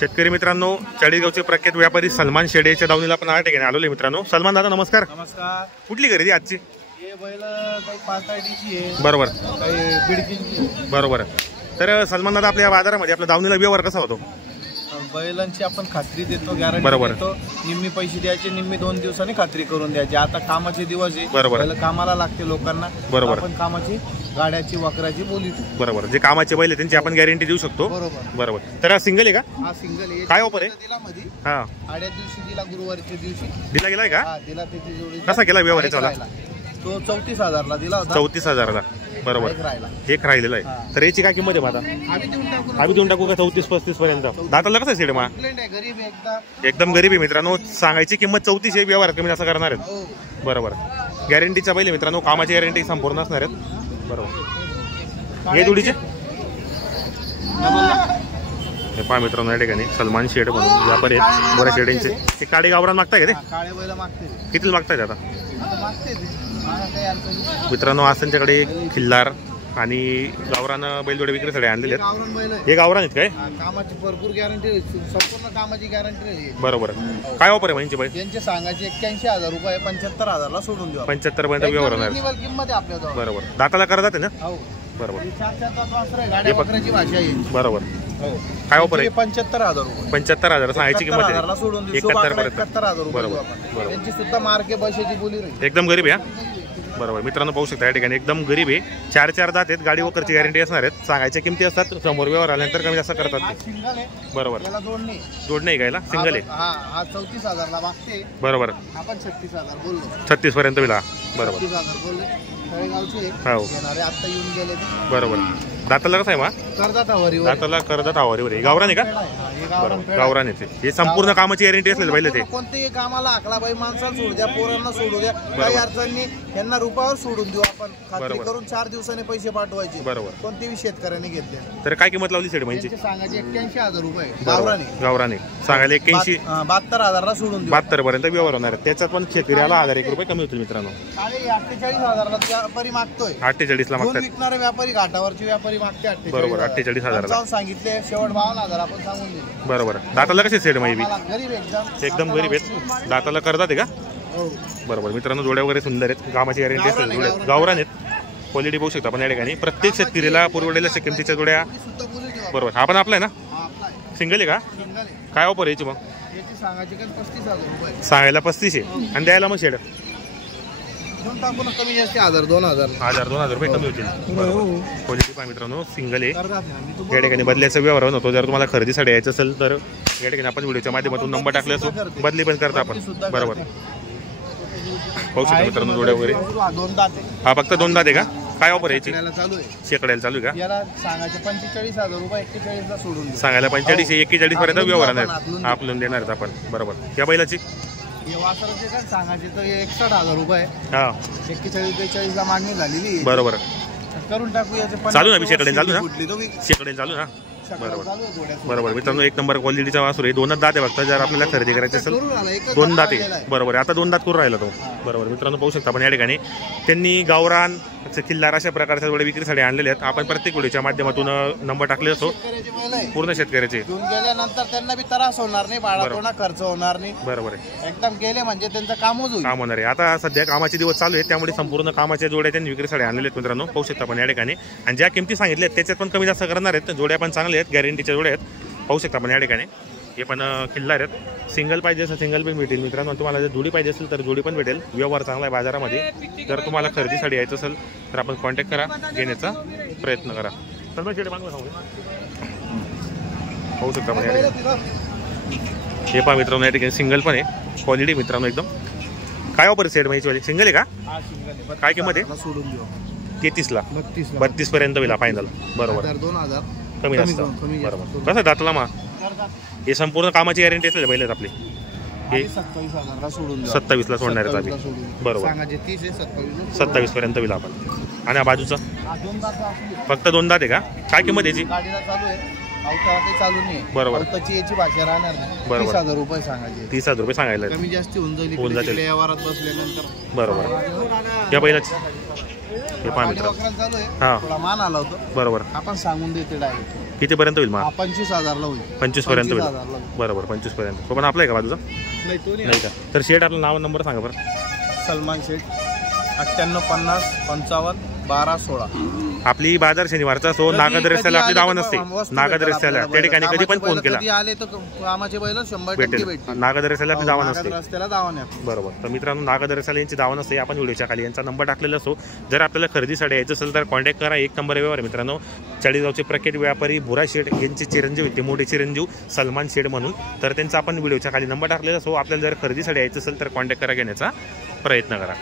शेतकरी मित्रांनो, चाळीसगावचे प्रख्यात व्यापारी सलमान शेडेच्या दावणीला आपण आठ ठिकाणी आलोय मित्रांनो. सलमान दादा नमस्कार. नमस्कार. कुठली खरेदी आजची? हे बैल काही पाताळीची आहे, बरोबर काही बिडकीची आहे. बरोबर. तर सलमान दादा, आपल्या बाजारामध्ये आपल्या दावणीला व्यवहार कसा होतो? बैलांची आपण खात्री देतो, गॅरंटी बरोबर. देतो. निम्मी पैसे द्यायचे, निम्मी 2 दिवसांनी खात्री करून द्यायची. आता कामाचे दिवस आहे, बरोबर. बैल कामाला लागते लोकांना. बरोबर. आपण कामाची गाड्याची वकराची बोली. बरोबर. जे कामाचे बैल आहे त्यांची आपण गॅरंटी देऊ शकतो. बरोबर. बरोबर. तर हा सिंगल आहे का? हा सिंगल आहे. काय ऑफर आहे? दिला मध्ये हा, आड्या दिवशी दिला, गुरुवारच्या दिवशी दिला गेलाय का? हा दिला. त्याची जोडी कसा केला व्यवहार याचा? तो 34,000 ला दिला होता. 34,000ला. बरोबर. एक राहिलेला आहे. तर याची काय किंमत आहे? माझा आम्ही देऊन टाकू का 34-35 पर्यंत? दाताला कसं सेड मा? गरीब आहे एकदम गरीब आहे मित्रांनो. सांगायची किंमत 34 आहे, व्यवहार कमी जास्त करणार आहेत. बरोबर. गॅरंटीचा बैल मित्रांनो, कामाची गॅरंटी संपूर्ण असणार आहेत. बरोबर. हे जोडीचे हे पहा मित्रांनो, या ठिकाणी सलमान शेड म्हणून व्यापारी आहेत बऱ्याच शेड्यांचे. हे काळे गावरान मागताय का? ते काळे बैल मागते. किती मागतायत आता मागते मित्रांनो? आज त्यांच्याकडे खिल्लार आणि गावरान बैलजोडे विक्रीसाठी आणलेले आहेत. हे गावरान आहेत काय? कामाची भरपूर गॅरंटी, संपूर्ण कामाची गॅरंटी. बरोबर. काय ऑफर आहे म्हणजे बैल? त्यांचे सांगायचे 81,000 रुपये, 75,000 ला सोडून देऊ. 75 पर्यंत व्यवहार होणार. किंमत आहे आपल्या. बरोबर. दाताला करतात ना? हो. बरोबर. 4-4 गाड्या वगैरेची भाषा आहे. बरोबर. काय ऑफर आहे? 75,000 रुपये. 75,000 सांगायची किंमत आहे. सोडून देऊ. 71,000 रुपये. बरोबर. त्यांची सुद्धा मार्के बसेची बोली राहील. एकदम गरीब आहे. बरोबर. मित्रांनो पाहू शकता या ठिकाणी एकदम गरीब आहे. 4-4 दात आहेत. गाडी वगैरेची गॅरंटी असणार आहेत. सांगायच्या किमती असतात, समोर व्यवहार आल्यानंतर कमी जास्त करतात. बरोबर. जोड नाही गायला, सिंगल आहे. हा 34,000 ला मागते. बरोबर. आपण 36,000 बोललो. 36 पर्यंत मिळा. बरोबर. 36,000 बोलले. तळेगावचे हो. येणारे आता येऊन गेले. बरोबर. दाताला कसं आहे मा? करदात हवारीवर. दाताला करदात हवारीवर आहे. गावरान आहे का? बरोबर. गावरान आहे. हे संपूर्ण कामाची गॅरंटी असलेलं पहिले ते. कोणतेही कामाला आखला बाई, माणसाला सोडू द्या, पोरांना सोडू द्या, काही अडचणी यांना रुपयावर सोडून देऊ आपण. खात्री करून 4 दिवसांनी पैसे पाठवायचे. बरोबर. कोणतेही शेतकऱ्याने घेतले. तर काय किंमत लावली सेड म्हणजे? सांगायचे 81,000 रुपये. गावराने. गावराने सांगायला 81. 72,000 ला सोडून देऊ. 72 पर्यंत व्यवहार होणार आहे. त्याच्यात पण शेतकऱ्याला 1,001 रुपये कमी होतील मित्रांनो. 48,000 ला व्यापारी मागतोय. 48 ला मागतात. विकणारे व्यापारी, घाटावरचे व्यापारी मागते 48. बरोबर. 48,000 ला सांगितले. शेवट 52,000 आपण सांगून दिले. बरोबर. दाताला कसे सेड माहिती? गरीब एकदम गरीब आहेत. दाताला करतात आहे का? बरोबर. मित्रांनो जोड्या वगैरे सुंदर आहेत. कामाची गॅरंटी असेल. जोड्या गावरान आहेत. क्वालिटी बघू शकता आपण या ठिकाणी. प्रत्येक शेतकरीला पुरवलेल्या किमतीच्या जोड्या. बरोबर. आपण आपला आहे ना? सिंगल आहे का? काय ऑफर यायची मग? सांगायला 35 आहे आणि द्यायला मग शेड कमी जास्त 1,000-2,000 रुपये कमी होतील. क्वालिटी पहा मित्रांनो, सिंगल आहे. या ठिकाणी बदल्याचा व्यवहार होतो. जर तुम्हाला खरेदीसाठी यायचं असेल तर या ठिकाणी आपण व्हिडिओच्या माध्यमातून नंबर टाकले असतो, बदली पण करता आपण. बरोबर. पाहू शकता मित्रांनो जोड्या वगैरे. हा फक्त 2 दात आहे का? काय ऑफर यायची? शेकड्याला चालू आहे का? सांगायचे 45,000 रुपये, 41 ला सोडून सांगायला 45, 41 पर्यंत व्यवहार आपलं देणार आहेत आपण. बरोबर. या बैलाची सांगायचे तर 61,000 रुपये. हा 41-42 ला मागणी झालेली. बरोबर. करून टाकू याचे. चालू ना शेकडे चालू ना? शेकडे चालू ना? बरोबर. बरोबर. मित्रांनो एक नंबर क्वालिटीचा वासरू आहे. 2 दात आहे फक्त. जर आपल्याला खरेदी करायची असेल 2 दात आहे. बरोबर. आता 2 दात करून राहिला तो. बरोबर. मित्रांनो पाहू शकता आपण या ठिकाणी त्यांनी गावरान, किल्लार अशा प्रकारच्या जोड्या विक्रीसाठी आणलेले आहेत. आपण प्रत्येक व्हिडिओच्या माध्यमातून नंबर टाकले असतो. पूर्ण शेतकऱ्याचे गेल्यानंतर त्यांना बी त्रास होणार नाही, बाळाला खर्च होणार नाही. बरोबर आहे. एकदम गेले म्हणजे त्यांचं कामच होईल. काम होणार आहे. आता सध्या कामाचे दिवस चालू आहेत, त्यामुळे संपूर्ण कामाच्या जोड्या त्यांनी विक्रीसाठी आणलेले आहेत मित्रांनो. पाहू शकता आपण या ठिकाणी. आणि ज्या किमती सांगितल्या त्याच्यात पण कमी जास्त करणार आहेत. जोड्या पण चांगल्या आहेत, गॅरंटीच्या जोड्या आहेत. पाहू शकता आपण या ठिकाणी. हे पण किल्लार आहेत. सिंगल पाहिजे असेल सिंगल पण भेटेल मित्रांनो. तुम्हाला जर जोडी पाहिजे असेल तर जोडी पण भेटेल. व्यवहार चांगला आहे बाजारामध्ये. जर तुम्हाला खरेदीसाठी यायचं असेल तर आपण कॉन्टॅक्ट करा, घेण्याचा प्रयत्न करा. तर शेड मागून सांगू. पाहू शकता आपण या ठिकाणी. हे पहा मित्रांनो या ठिकाणी सिंगल पण आहे. क्वालिटी मित्रांनो एकदम. काय ऑफर सेट माहिती? सिंगल आहे का? काय किंमत आहे? सोडून देऊ. 33 ला 32 पर्यंत होईल फायनल. बरोबर. 2,000 कमी जास्त. बरोबर. कसं दातला मा? हे संपूर्ण कामाची गॅरंटी असलेले पहिले आपली. हे 27,000 ला सोडून 27 ला सोडणार आहेत आधी. बरोबर. 27 पर्यंत होईल आपण. आणि हा बाजूचा फक्त 2 दात आहे का? काय किंमत याची? बरोबर. याची भाषा राहणार नाही. 30,000 रुपये सांगायचे. 30,000 रुपये सांगायला कमी जास्त होऊन जाईल. व्यवहारात बसल्यानंतर. बरोबर. या बैलाची हे पहा मित्र. हा मान आला होतो. बरोबर. आपण सांगून देते डायरेक्ट. कितीपर्यंत होईल मग? 25,000ला होईल. 25 पर्यंत होईल. 25,000 ला. बरोबर 25 पर्यंत. तो पण आपला आहे का बाजूचा? नाही तो नाही का? तर शेट आपलं नाव नंबर सांगा बरं. सलमान शेख 9850 55 12 16. आपली बाजार शनिवारचा असो, नागद रस्त्याला आपली दावा नसते. नागद रस्त्याला त्या ठिकाणी कधी पण फोन केला कधी आले तर कामाचे बैल 100% भेटेल. भेटतील. नागद रस्त्याला आपली दावा नागद नसते. रस्त्याला दावा नाही. बरोबर. तर मित्रांनो नागद रस्त्याला यांची दावा नसते. आपण व्हिडिओच्या खाली यांचा नंबर टाकलेला असो. जर आपल्याला खरेदीसाठी यायचं असेल तर कॉन्टॅक्ट करा. एक नंबर व्यवहार मित्रांनो. चाळीसगावचे प्रख्यात व्यापारी भुरा शेठ यांचे चिरंजीव होते, मोठे चिरंजीव सलमान शेठ म्हणून. तर त्यांचा आपण व्हिडिओच्या खाली नंबर टाकलेला असो. आपल्याला जर खरेदीसाठी यायचं असेल तर कॉन्टॅक्ट करा, घेण्याचा प्रयत्न करा.